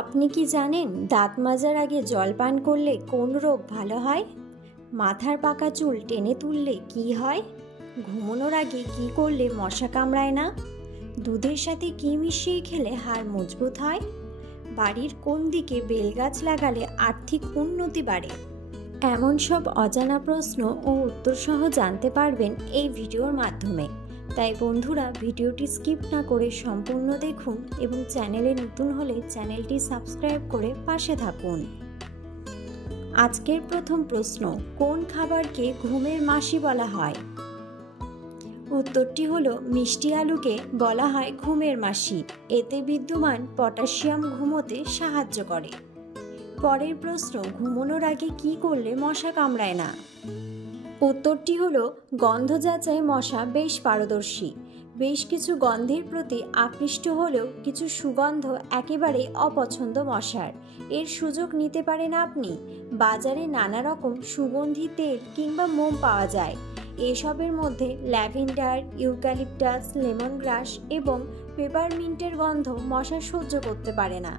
আপনি কি জানেন দাঁত মাজার আগে জল পান করলে কোন রোগ ভালো হয়? মাথার পাকা চুল টেনে তুললে কি হয়? ঘুমানোর আগে কি করলে মশা কামড়ায় না? দুধের সাথে কি মিশিয়ে খেলে হাড় মজবুত হয়? বাড়ির কোন দিকে বেলগাছ লাগালে আর্থিক উন্নতি বাড়ে? এমন সব অজানা প্রশ্ন ও উত্তর সহ জানতে পারবেন এই ভিডিওর মাধ্যমে। তাই বন্ধুরা, ভিডিওটি স্কিপ না করে সম্পূর্ণ দেখুন এবং চ্যানেলে নতুন হলে চ্যানেলটি সাবস্ক্রাইব করে পাশে থাকুন। আজকের প্রথম প্রশ্ন, কোন খাবারকে ঘুমের মাসি বলা হয়? উত্তরটি হলো মিষ্টি আলুকে বলা হয় ঘুমের মাসি। এতে বিদ্যমান পটাশিয়াম ঘুমোতে সাহায্য করে। পরের প্রশ্ন, ঘুমানোর আগে কি করলে মশা কামড়ায় না? উত্তরটি হলো গন্ধ যাচাই মশা বেশ পারদর্শী। বেশ কিছু গন্ধের প্রতি আকৃষ্ট হলেও কিছু সুগন্ধ একেবারে অপছন্দ মশার। এর সুযোগ নিতে পারেন আপনি। বাজারে নানা রকম সুগন্ধি তেল কিংবা মোম পাওয়া যায়। এসবের মধ্যে ল্যাভেন্ডার, ইউক্যালিপটাস, লেমন গ্রাস এবং পেপারমিন্টের গন্ধ মশা সহ্য করতে পারে না।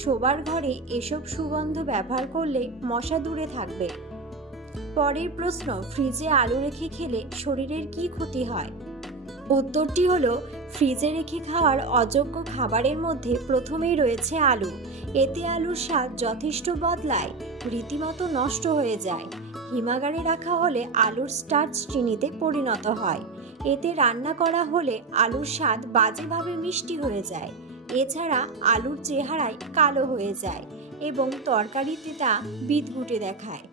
শোবার ঘরে এসব সুগন্ধ ব্যবহার করলে মশা দূরে থাকবে। পরের প্রশ্ন, ফ্রিজে আলু রেখে খেলে শরীরের কি ক্ষতি হয়? উত্তরটি হলো ফ্রিজে রেখে খাওয়ার অযোগ্য খাবারের মধ্যে প্রথমেই রয়েছে আলু। এতে আলুর স্বাদ যথেষ্ট বদলায়, রীতিমতো নষ্ট হয়ে যায়। হিমাগারে রাখা হলে আলুর স্টার্চ চিনিতে পরিণত হয়। এতে রান্না করা হলে আলুর স্বাদ বাজেভাবে মিষ্টি হয়ে যায়। এছাড়া আলুর চেহারায় কালো হয়ে যায় এবং তরকারিতে তা বিদঘুটে দেখায়।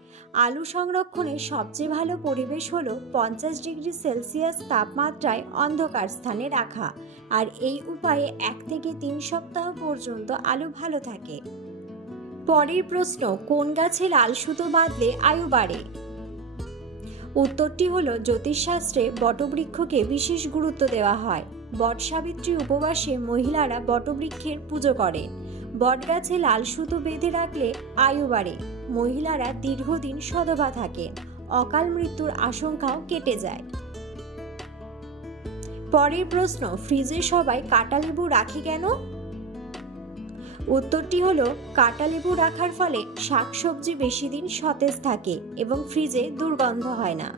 আলু সংরক্ষণের সবচেয়ে ভালো পরিবেশ হলো 50 ডিগ্রি সেলসিয়াস তাপমাত্রায় অন্ধকার স্থানে রাখা। আর এই উপায়ে 1 থেকে 3 সপ্তাহ পর্যন্ত আলু ভালো থাকে। পরের প্রশ্ন, কোন গাছে লাল সুতো বাঁধলে আয়ু বাড়ে? উত্তরটি হলো জ্যোতিষশাস্ত্রে বটবৃক্ষকে বিশেষ গুরুত্ব দেওয়া হয়। বটসাবিত্রী উপবাসে মহিলারা বটবৃক্ষের পুজো করে। বটগাছে লাল সুতো বেঁধে রাখলে আয়ু বাড়ে। মহিলারা দীর্ঘদিন সধবা থাকেন। অকাল মৃত্যুর আশঙ্কাও কেটে যায়। পরের প্রশ্ন, ফ্রিজে সবাই কাঁটা লেবু রাখে কেন? উত্তরটি হলো কাঁটা লেবু রাখার ফলে শাকসবজি বেশি দিন সতেজ থাকে এবং ফ্রিজে দুর্গন্ধ হয় না।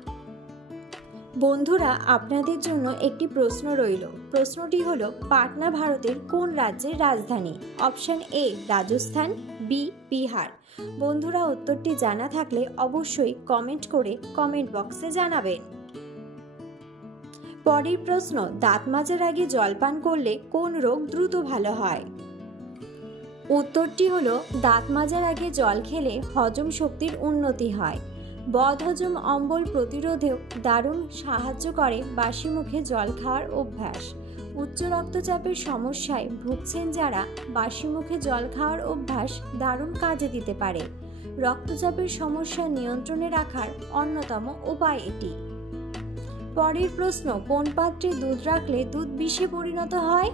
বন্ধুরা, আপনাদের জন্য একটি প্রশ্ন রইল। প্রশ্নটি হলো, পাটনা ভারতের কোন রাজ্যের রাজধানী? Option A Rajasthan, B Bihar. বন্ধুরা, উত্তরটি জানা থাকলে অবশ্যই কমেন্ট করে কমেন্ট বক্সে জানাবেন। পরের প্রশ্ন, দাঁত মাজার আগে জল পান করলে কোন রোগ দ্রুত ভালো হয়? উত্তরটি হলো দাঁত মাজার আগে জল খেলে হজম শক্তির উন্নতি হয়। বদহজম অম্বল প্রতিরোধেও দারুণ সাহায্য করে বাসি মুখে জল খাওয়ার অভ্যাস। উচ্চ রক্তচাপের সমস্যায় ভুগছেন যারা, বাসি মুখে জল খাওয়ার অভ্যাস দারুণ কাজে দিতে পারে। রক্তচাপের সমস্যা নিয়ন্ত্রণে রাখার অন্যতম উপায় এটি। পরের প্রশ্ন, কোন পাত্রে দুধ রাখলে দুধ বিষে পরিণত হয়?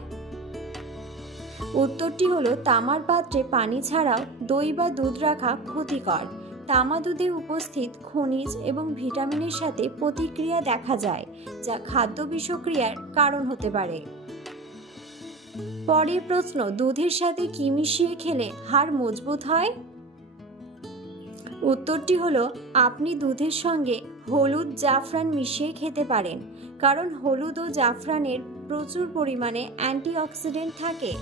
উত্তরটি হলো তামার পাত্রে পানি ছাড়াও দই বা দুধ রাখা ক্ষতিকর। তামা দুধে উপস্থিত খনিজ এবং ভিটামিনের সাথে প্রতিক্রিয়া দেখা যায়, যা খাদ্য বিষক্রিয়ার কারণ হতে পারে। পরের প্রশ্ন, দুধের সাথে কি মিশিয়ে খেলে হাড় মজবুত হয়? উত্তরটি হলো আপনি দুধের সঙ্গে হলুদ, জাফরান মিশিয়ে খেতে পারেন, কারণ হলুদ ও জাফরানের প্রচুর পরিমাণে অ্যান্টিঅক্সিডেন্ট থাকে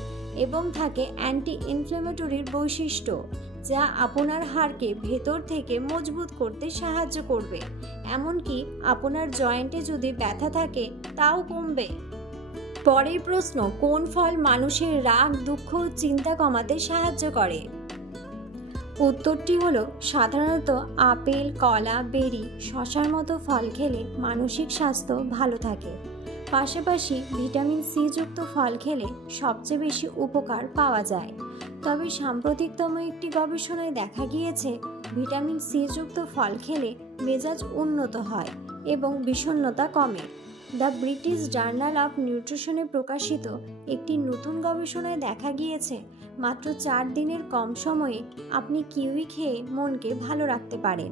এবং থাকে অ্যান্টি ইনফ্ল্যামেটরির বৈশিষ্ট্য, যা আপনার হাড়কে ভেতর থেকে মজবুত করতে সাহায্য করবে। এমনকি আপনার জয়েন্টে যদি ব্যথা থাকে তাও কমবে। পরের প্রশ্ন, কোন ফল মানুষের রাগ, দুঃখ ও চিন্তা কমাতে সাহায্য করে? উত্তরটি হলো সাধারণত আপেল, কলা, বেরি, শসার মতো ফল খেলে মানসিক স্বাস্থ্য ভালো থাকে। পাশাপাশি ভিটামিন সি যুক্ত ফল খেলে সবচেয়ে বেশি উপকার পাওয়া যায়। তবে সাম্প্রতিকতম একটি গবেষণায় দেখা গিয়েছে ভিটামিন সি যুক্ত ফল খেলে মেজাজ উন্নত হয় এবং বিষণ্ণতা কমে। দ্য ব্রিটিশ জার্নাল অফ নিউট্রিশনে প্রকাশিত একটি নতুন গবেষণায় দেখা গিয়েছে মাত্র 4 দিনের কম সময়ে আপনি কিউই খেয়ে মনকে ভালো রাখতে পারেন।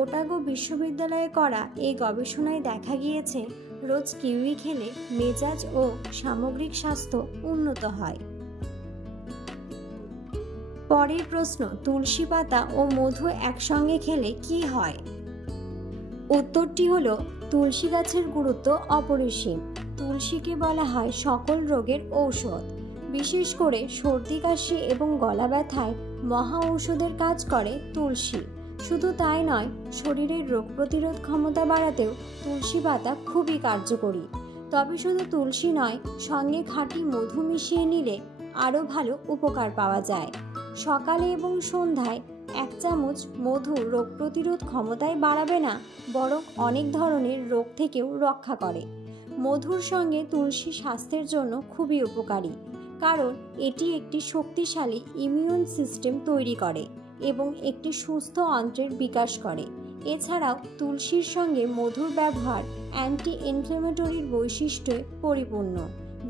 ওটাগো বিশ্ববিদ্যালয়ে করা এই গবেষণায় দেখা গিয়েছে রোজ কিউই খেলে মেজাজ ও সামগ্রিক স্বাস্থ্য উন্নত হয়। পরের প্রশ্ন, তুলসী পাতা ও মধু একসঙ্গে খেলে কি হয়? উত্তরটি হলো তুলসী গাছের গুরুত্ব অপরিসীম। তুলসীকে বলা হয় সকল রোগের ঔষধ। বিশেষ করে সর্দি কাশি এবং গলা ব্যথায় মহা ঔষধের কাজ করে তুলসী। শুধু তাই নয়, শরীরের রোগ প্রতিরোধ ক্ষমতা বাড়াতেও তুলসী পাতা খুবই কার্যকরী। তবে শুধু তুলসী নয়, সঙ্গে খাঁটি মধু মিশিয়ে নিলে আরও ভালো উপকার পাওয়া যায়। সকালে এবং সন্ধ্যায় 1 চামচ মধু রোগ প্রতিরোধ ক্ষমতায় বাড়াবে না, বরং অনেক ধরনের রোগ থেকেও রক্ষা করে। মধুর সঙ্গে তুলসী স্বাস্থ্যের জন্য খুবই উপকারী, কারণ এটি একটি শক্তিশালী ইমিউন সিস্টেম তৈরি করে এবং একটি সুস্থ অন্ত্রের বিকাশ করে। এছাড়াও তুলসীর সঙ্গে মধুর ব্যবহার অ্যান্টি ইনফ্ল্যামেটরির বৈশিষ্ট্যে পরিপূর্ণ,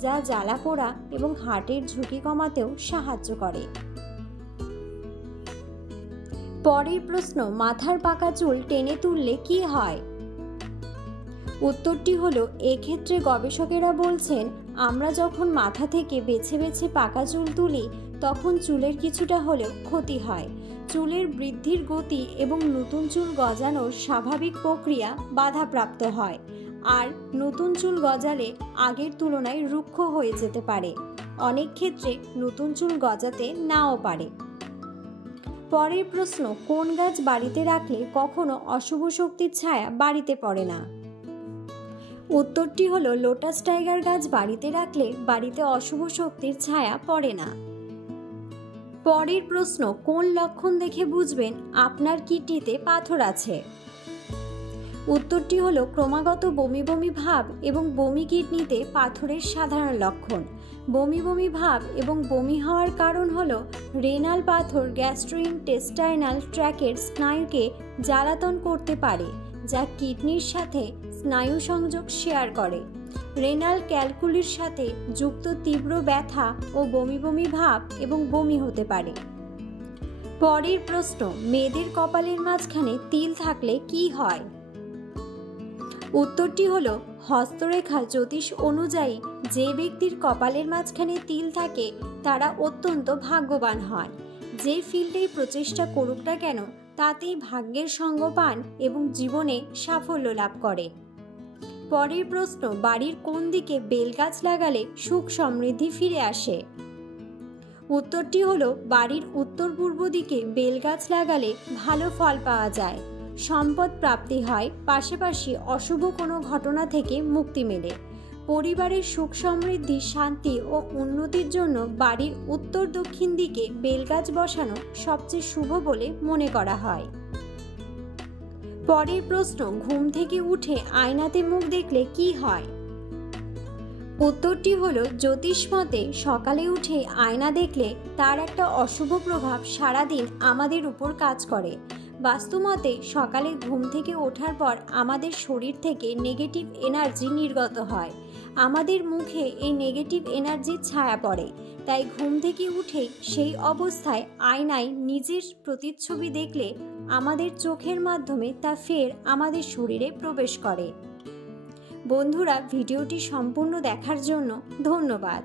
যা জ্বালাপোড়া এবং হার্টের ঝুঁকি কমাতেও সাহায্য করে। পরের প্রশ্ন, মাথার পাকা চুল টেনে তুললে কি হয়? উত্তরটি হলো, এক্ষেত্রে গবেষকেরা বলছেন, আমরা যখন মাথা থেকে বেছে বেছে পাকা চুল তুলি তখন চুলের কিছুটা হলেও ক্ষতি হয়। চুলের বৃদ্ধির গতি এবং নতুন চুল গজানোর স্বাভাবিক প্রক্রিয়া বাধাপ্রাপ্ত হয়, আর নতুন চুল গজালে আগের তুলনায় রুক্ষ হয়ে যেতে পারে। অনেক ক্ষেত্রে নতুন চুল গজাতে নাও পারে। পরের প্রশ্ন, কোন গাছ বাড়িতে রাখলে কখনো অশুভ শক্তির ছায়া বাড়িতে পড়ে না? উত্তরটি হলো, লোটাস টাইগার গাছ বাড়িতে রাখলে বাড়িতে অশুভ শক্তির ছায়া পড়ে না। পরের প্রশ্ন, কোন লক্ষণ দেখে বুঝবেন আপনার কিডনিতে পাথর আছে? উত্তরটি হলো, ক্রমাগত বমি বমি ভাব এবং বমি কিডনিতে পাথরের সাধারণ লক্ষণ। বমি বমি ভাব এবং বমি হওয়ার কারণ হলো রেনাল পাথর গ্যাস্ট্রোইন্টেস্টাইনাল ট্র্যাকের স্নায়ুকে জ্বালাতন করতে পারে, যা কিডনির সাথে স্নায়ু সংযোগ শেয়ার করে। রেনাল ক্যালকুলির সাথে যুক্ত তীব্র ব্যথা ও বমি বমি ভাব এবং বমি হতে পারে। পরের প্রশ্ন, মেয়েদের কপালের মাঝখানে তিল থাকলে কি হয়? উত্তরটি হলো, হস্তরেখা জ্যোতিষ অনুযায়ী যে ব্যক্তির কপালের মাঝখানে তিল থাকে তারা অত্যন্ত ভাগ্যবান হন। যে ফিল্ডেই প্রচেষ্টা করুক না কেন তাতেই ভাগ্যের সঙ্গ পান এবং জীবনে সাফল্য লাভ করে। পরের প্রশ্ন, বাড়ির কোন দিকে বেলগাছ লাগালে সুখ সমৃদ্ধি ফিরে আসে? উত্তরটি হলো, বাড়ির উত্তর পূর্ব দিকে বেলগাছ লাগালে ভালো ফল পাওয়া যায়, সম্পদ প্রাপ্তি হয়, পাশাপাশি অশুভ কোনো ঘটনা থেকে মুক্তি মেলে। পরিবারের সুখ সমৃদ্ধি, শান্তি ও উন্নতির জন্য বাড়ির উত্তর দক্ষিণ দিকে বেলগাছ বসানো সবচেয়ে শুভ বলে মনে করা হয়। পরের প্রশ্ন, ঘুম থেকে উঠে আয়নাতে মুখ দেখলে কি হয়? উত্তরটি হলো, জ্যোতিষ মতে সকালে উঠে আয়না দেখলে তার একটা অশুভ প্রভাব সারাদিন আমাদের উপর কাজ করে। বাস্তুমতে সকালে ঘুম থেকে ওঠার পর আমাদের শরীর থেকে নেগেটিভ এনার্জি নির্গত হয়, আমাদের মুখে এই নেগেটিভ এনার্জির ছায়া পড়ে। তাই ঘুম থেকে উঠেই সেই অবস্থায় আয়নায় নিজের প্রতিচ্ছবি দেখলে আমাদের চোখের মাধ্যমে তা ফের আমাদের শরীরে প্রবেশ করে। বন্ধুরা, ভিডিওটি সম্পূর্ণ দেখার জন্য ধন্যবাদ।